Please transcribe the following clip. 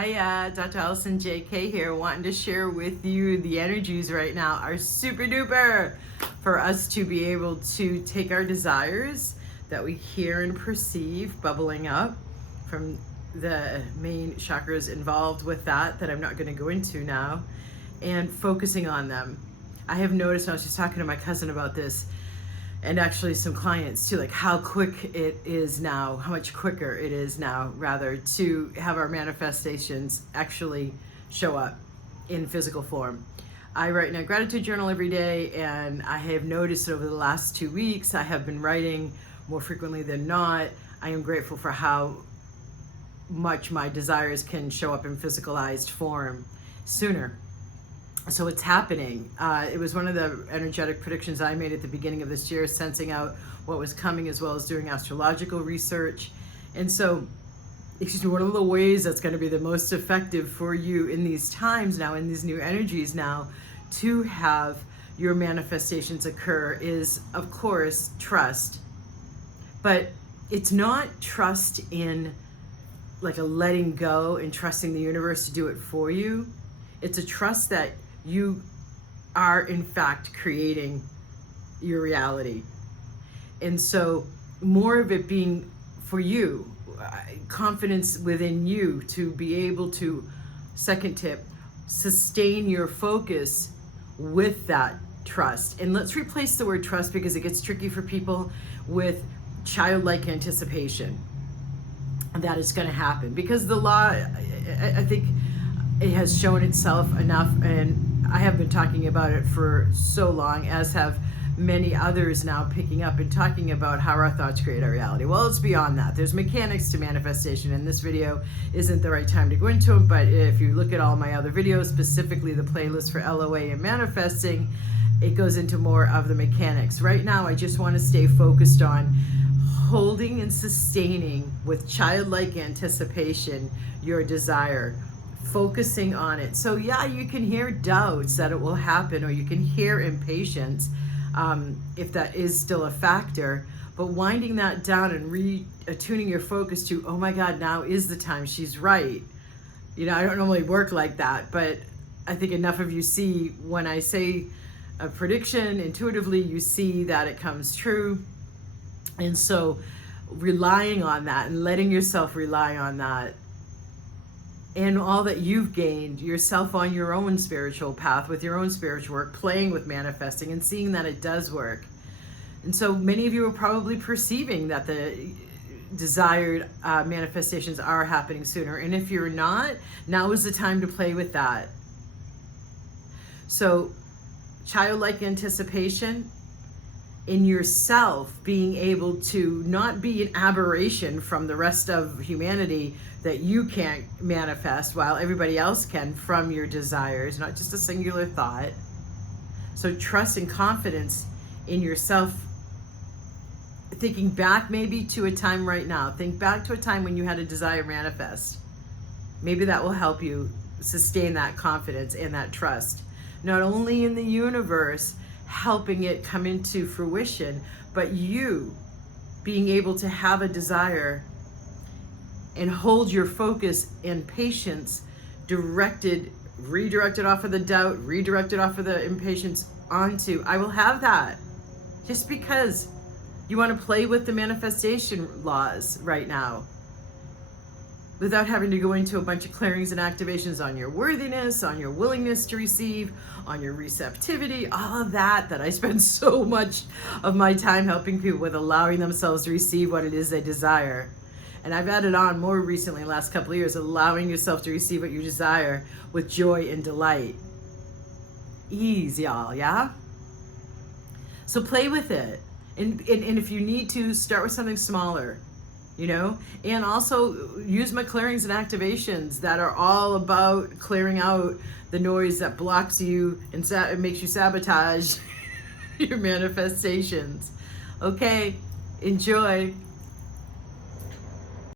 Hi, Dr. Allison JK here, wanting to share with you the energies right now are super duper for us to be able to take our desires that we hear and perceive bubbling up from the main chakras involved with that I'm not going to go into now, and focusing on them. I have noticed, I was just talking to my cousin about this, and actually some clients too, like how quick it is now, how much quicker it is now rather to have our manifestations actually show up in physical form. I write in a gratitude journal every day, and I have noticed over the last 2 weeks I have been writing more frequently than not. I am grateful for how much my desires can show up in physicalized form sooner. So it's happening. It was one of the energetic predictions I made at the beginning of this year, sensing out what was coming as well as doing astrological research. And so, one of the ways that's going to be the most effective for you in these times now, in these new energies now, to have your manifestations occur is, of course, trust. But it's not trust in like a letting go and trusting the universe to do it for you. It's a trust that you are in fact creating your reality. And so more of it being for you, confidence within you to be able to, second tip, sustain your focus with that trust. And let's replace the word trust, because it gets tricky for people, with childlike anticipation that it's going to happen. Because the law, I think it has shown itself enough, and I have been talking about it for so long, as have many others now picking up and talking about how our thoughts create our reality. Well, it's beyond that. There's mechanics to manifestation, and this video isn't the right time to go into them, but if you look at all my other videos, specifically the playlist for LOA and manifesting, it goes into more of the mechanics. Right now, I just want to stay focused on holding and sustaining with childlike anticipation your desire, focusing on it. So yeah, you can hear doubts that it will happen, or you can hear impatience, if that is still a factor, but winding that down and attuning your focus to, oh my God, now is the time, she's right. I don't normally work like that, but I think enough of you see when I say a prediction, intuitively you see that it comes true. And so relying on that and letting yourself rely on that, and all that you've gained yourself on your own spiritual path with your own spiritual work, playing with manifesting and seeing that it does work. And so many of you are probably perceiving that the desired manifestations are happening sooner. And if you're not, now is the time to play with that. So childlike anticipation in yourself, being able to not be an aberration from the rest of humanity, that you can't manifest while everybody else can from your desires, not just a singular thought. So trust and confidence in yourself, thinking back maybe to a time right now. Think back to a time when you had a desire manifest. Maybe that will help you sustain that confidence and that trust, not only in the universe helping it come into fruition, but you being able to have a desire and hold your focus and patience redirected off of the doubt, redirected off of the impatience onto, I will have that. Just because you want to play with the manifestation laws right now, without having to go into a bunch of clearings and activations on your worthiness, on your willingness to receive, on your receptivity, all of that I spend so much of my time helping people with, allowing themselves to receive what it is they desire. And I've added on more recently, last couple of years, allowing yourself to receive what you desire with joy and delight. Ease, y'all, yeah? So play with it. And if you need to, start with something smaller. And also use my clearings and activations that are all about clearing out the noise that blocks you and makes you sabotage your manifestations. Okay, enjoy.